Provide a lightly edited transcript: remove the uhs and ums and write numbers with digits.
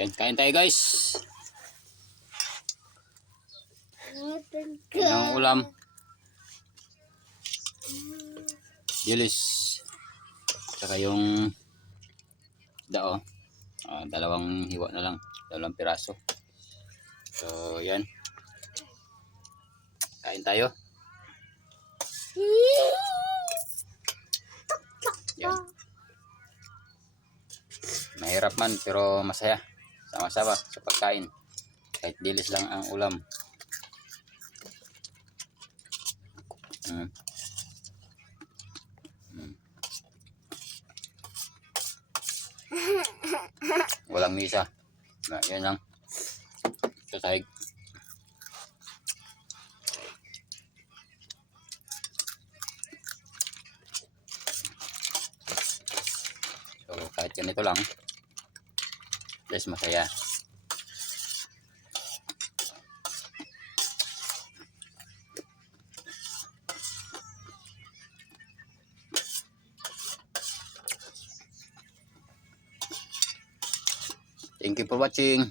Yan, kain tayo guys. Yan ang ulam. Dilis. Saka yung dao. Dalawang hiwa na lang. Dalawang piraso. So, yan. Kain tayo. Yan. Mahirap man pero masaya. Sama-sama sa pagkain. Kahit dilis lang ang ulam. Walang misa. Yan lang. Sasahig. So kahit ganito lang, less masaya. Thank you for watching.